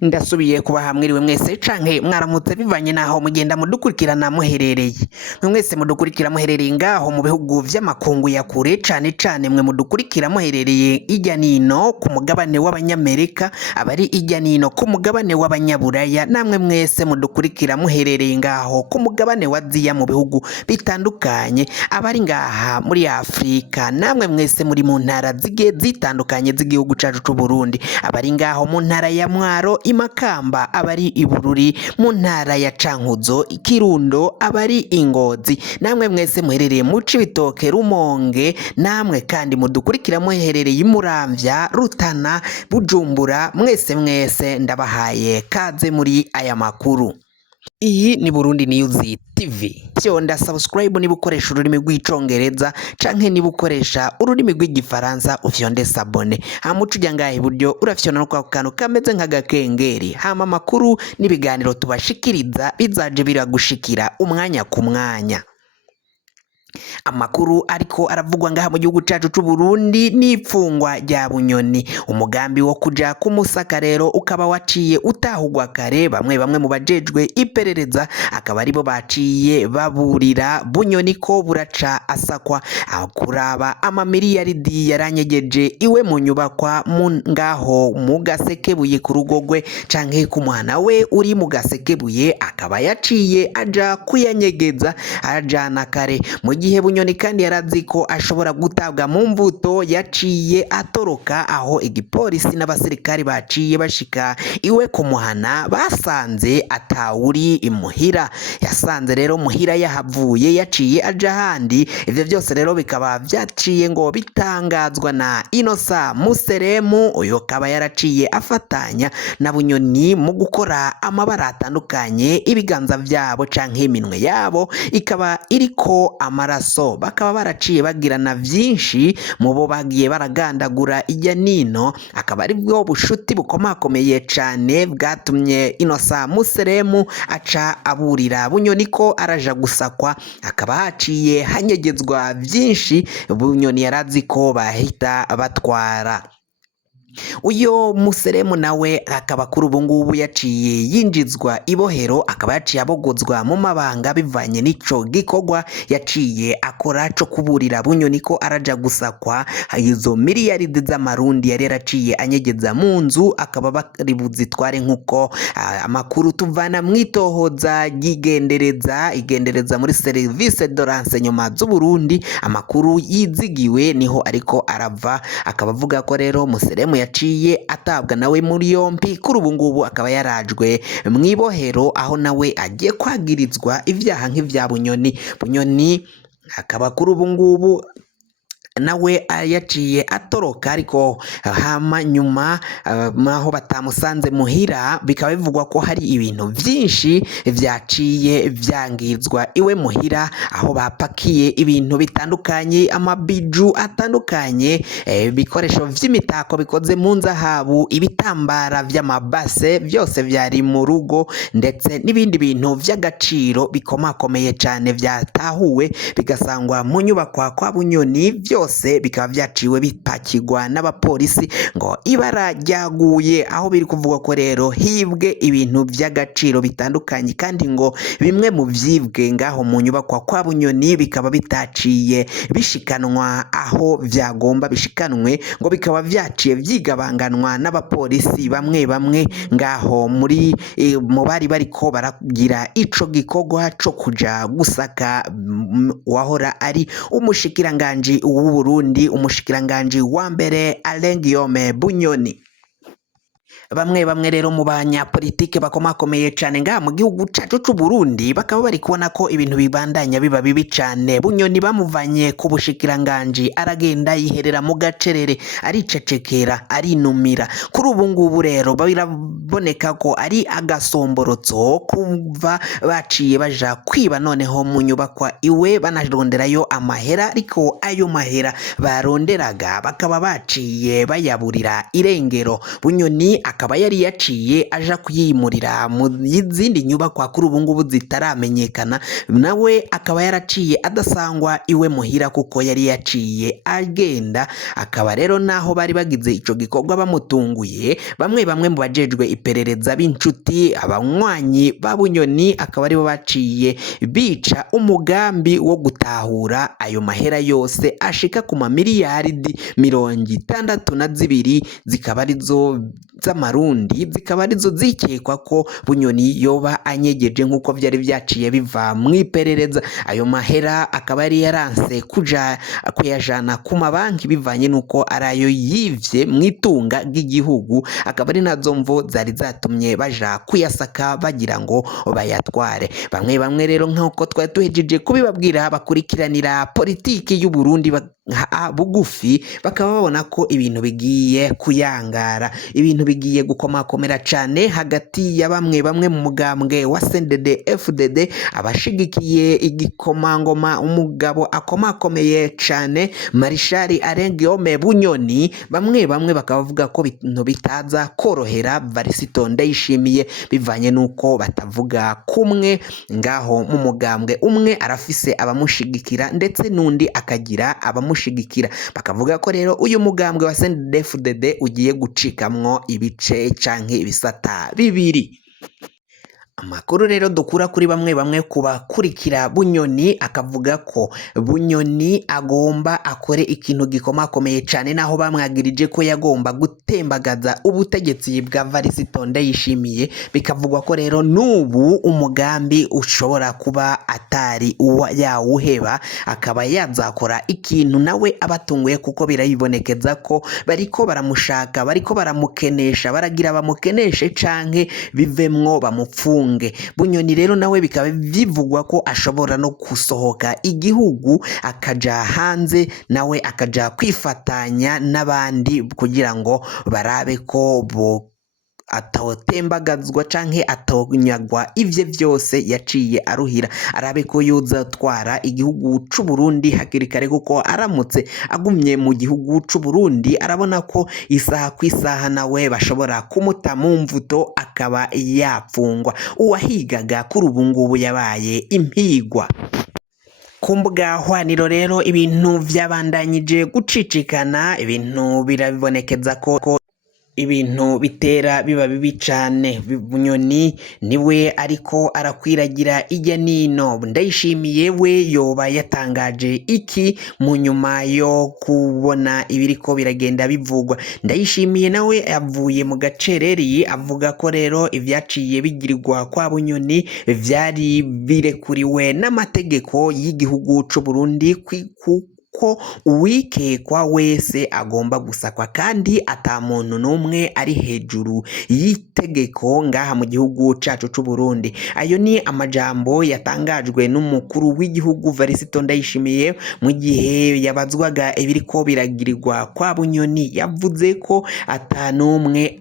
Ndasubiye kubaha mwiriwe mwese canke mwaramutse bivanye naho mugenda mudukurikirana muherereye. Mwe mwese mudukurikira muherereye ngaho mu bihugu vy'amakungu ya kure, cane cane mwe mudukurikira muherereye irya nino ku mugabane w'abanyamerika, abari irya nino ku mugabane w'abanyaburaya, namwe mwese mudukurikira muherereye ngaho ku mugabane wa Aziya mu bihugu bitandukanye, abari ngaha muri Afrika, namwe mwese muri mu ntara zigiye zitandukanye z'igihugu cacu c'u Burundi, abari ngaho mu ntara ya Mwaro, Imakamba, abari Ibururi, mu ntara ya Cankuzo, Kirundo, abari Ingozi, namwe mwese muherereye mu Cibitoke, Rumonge, namwe kandi mudukurikira muherereye Muramvya, Rutana, Bujumbura, mwese ndabahaye kaze muri aya makuru. Iyi ni Burundi News TV. Fyonda subscribe niba ukoresha ururimi rw'icongereza canke niba ukoresha ururimi rw'igifaransa ufyonde sabone. Hama uca ngaha iburyo urafyona no kwa kantu kameze nk'agakengeri. Hama amakuru n'ibiganiro tubashikiriza bizaje biragushikira umwanya ku mwanya. Amakuru ariko aravugwa ngaha mu gihugu cacu c'u Burundi n'ipfungwa rya Bunyoni. Umugambi wo kuja kumusaka rero ukaba waciye utahugwa kare, bamwe mu bajejwe iperereza akaba aribo baciye baburira Bunyoni ko buraca asakwa, kuraba amamiliyaridi yaranyegeje iwe mu nyubakwa ngaho mu Gasekebuye ku rugo rwe canke ku mwana we uri mu Gasekebuye, akaba yaciye aja kuyanyegeza ajana kare. Mu gihe Bunyoni kandi yarazi ko ashobora gutabwa mu mvuto, yaciye atoroka aho igipolisi n'abasirikari baciye bashika iwe kumuhana, basanze atawuri imuhira. Yasanze rero muhira yahavuye, yaciye aja handi. Ivyo byose rero bikaba vyaciye ngo bitangazwa na Innocent Museremu, uyo akaba yaraciye afatanya na Bunyoni mu gukora amabara atandukanye, ibiganza vyabo canke iminwe yabo ikaba iriko amaraso. Bakaba baraciye bagirana vyinshi mu bo bagiye baragandagura irya nino, akaba ari bwo bushuti bukomakomeye cane bwatumye Innocent Museremu aca aburira Bunyoni ko araja gusakwa, akaba haciye hanyegezwa vyinshi Bunyoni yarazi ko bahita batwara. Uyo Museremu nawe akaba kuri ubu ngubu yaciye yinjizwa ibohero, akaba yaciye abogozwa mu mabanga bivanye n'ico gikorwa yaciye akora co kuburira Bunyoni ko araja gusakwa. Izo miliyaridi z'amarundi yari yaraciye anyegeza mu nzu akaba bari buzitware nk'uko amakuru tuvana mwitohoza igendereza muri service de renseignement z'u Burundi, amakuru yizigiwe niho ariko arava. Akaba avuga ko rero Museremu yaciye atabwa nawe muri yompi, kuri ubu ngubu akaba yarajwe mwibohero aho nawe agiye kwagirizwa ivyaha nk'ivya Bunyoni. Bunyoni akaba kuri ubu ngubu nawe yaciye atoroka, ariko hama nyuma aho batamusanze muhira bikaba bivugwa ko hari ibintu vyinshi vyaciye vyangizwa iwe muhira, aho bapakiye ibintu bitandukanye, amabiju atandukanye, ibikoresho vy'imitako bikoze mu nzahabu, ibitambara vy'amabase byose vyari mu rugo, ndetse n'ibindi bintu vy'agaciro bikomakomeye cane vyatahuwe bigasangwa mu nyubakwa kwa Bunyoni. Byose bikaba vyaciwe bipakirwa n'abapolisi ngo ibara ryaguye, aho biri kuvugwa ko rero hibwe ibintu vy'agaciro bitandukanye, kandi ngo bimwe mu vyibwe ngaho mu nyubakwa kwa Bunyoni bikaba bitaciye bishikanwa aho vyagomba bishikanwe, ngo bikaba vyaciye vyigabanganwa n'abapolisi bamwe ngaho mu bari bariko baragira ico gikorwa co kuja gusaka wahora ari umushikiranganji w'u Burundi, umushikiranganji wa mbere Alain Guillaume Bunyoni. Bamwe rero mu banyapolitike bakomakomeye cane ngaha mu gihugu cacu c'u Burundi bakaba bari kubona ko ibintu bibandanya biba bibi cane. Bunyoni bamuvanye ku bushikiranganji aragenda yiherera mu gacerere, aricecekera, arinumira. Kuri ubu ngubu rero biraboneka ko ari agasomborotso kuva baciye baja kwiba noneho mu nyubakwa iwe banaronderayo amahera, ariko ayo mahera baronderaga bakaba baciye bayaburira irengero. Bunyoni akaba yari yaciye aja kuyimurira mu zindi nyubakwa kuri ubu ngubu zitaramenyekana, nawe akaba yaraciye adasangwa iwe muhira kuko yari yaciye agenda. Akaba rero naho bari bagize ico gikorwa bamutunguye, bamwe bamwe mu bajejwe iperereza b'inshuti abanywanyi ba Bunyoni akaba aribo baciye bica umugambi wo gutahura ayo mahera yose ashika ku mamiliyaridi 62 zikaba arizo z'amarundi, zikaba arizo zikekwa ko Bunyoni yoba anyegeje nk'uko vyari vyaciye biva mu iperereza. Ayo mahera akaba yari yaranse kuja kuyajana ku mabanki bivanye nuko arayo yivye mu itunga ry'igihugu, akaba ari nazo mvo zari zatumye baja kuyasaka bagira ngo bayatware. Bamwe bamwe rero nk'uko twari duhejeje kubibabwira bakurikiranira politiki y'u Burundi bugufi, bakaba babona ko ibintu bigiye kuyangara, ibintu bigiye gukomakomera cane hagati ya bamwe bamwe mu mugambwe wa CNDD FDD, abashigikiye igikomangoma umugabo akomakomeye cane Marshal Guillaume Bunyoni. Bamwe bamwe bakaba bavuga ko ibintu bitaza korohera Varisito Ndayishimiye bivanye nuko batavuga kumwe ngaho mu mugambwe, umwe arafise abamushigikira ndetse n'undi akagira abamushigikira. Bakavuga ko rero uyu mugambwe wa CNDD FDD ugiye gucikamwo ibice canke ibisata bibiri. Amakuru rero dukura kuri bamwe bamwe kubakurikira Bunyoni akavuga ko Bunyoni agomba akore ikintu gikomakomeye cane, naho bamwagirije ko yagomba gutembagaza ubutegetsi bwa Varisito Ndayishimiye. Bikavugwa ko rero n'ubu umugambi ushobora kuba atari yawuheba, akaba yazakora ikintu nawe abatunguye, kuko birayibonekeza ko bariko baramushaka, bariko baramukenesha, baragira bamukeneshe canke bivemwo bamupfunga. Bunyoni rero nawe bikaba bivugwa ko ashobora no gusohoka igihugu akaja hanze, nawe akaja kwifatanya n'abandi kugira ngo barabe ko atotembagazwa canke atonyagwa ivye vyose yaciye aruhira, arabe ko yozatwara igihugu c'u Burundi hakiri kare, kuko aramutse agumye mu gihugu c'u Burundi arabona ko isaha kw'isaha nawe bashobora kumuta mu mvuto akaba yapfungwa. Uwahigaga kuri ubu ngubu yabaye impigwa. Ku mbuga hwaniro rero ibintu vyabandanyije gucicikana, ibintu birabonekeza ko ibintu bitera biba bibi cane. Bunyoni niwe ariko arakwiragira ijya nino. Ndayishimiye we yoba yatangaje iki mu nyuma yo kubona ibiriko biragenda bivugwa? Ndayishimiye nawe avuye mu gacereri avuga ko rero ivyaciye bigirirwa kwa Bunyoni vyari birekuriwe n'amategeko y'igihugu c'u Burundi, ko uwikekwa wese agomba gusakwa kandi ata muntu n'umwe ari hejuru y'itegeko ngaha mu gihugu cacu c'u Burundi. Ayo ni amajambo yatangajwe n'umukuru w'igihugu Varisito Ndayishimiye mu gihe yabazwaga ibiriko biragirirwa kwa Bunyoni. Yavuze ko ata n'umwe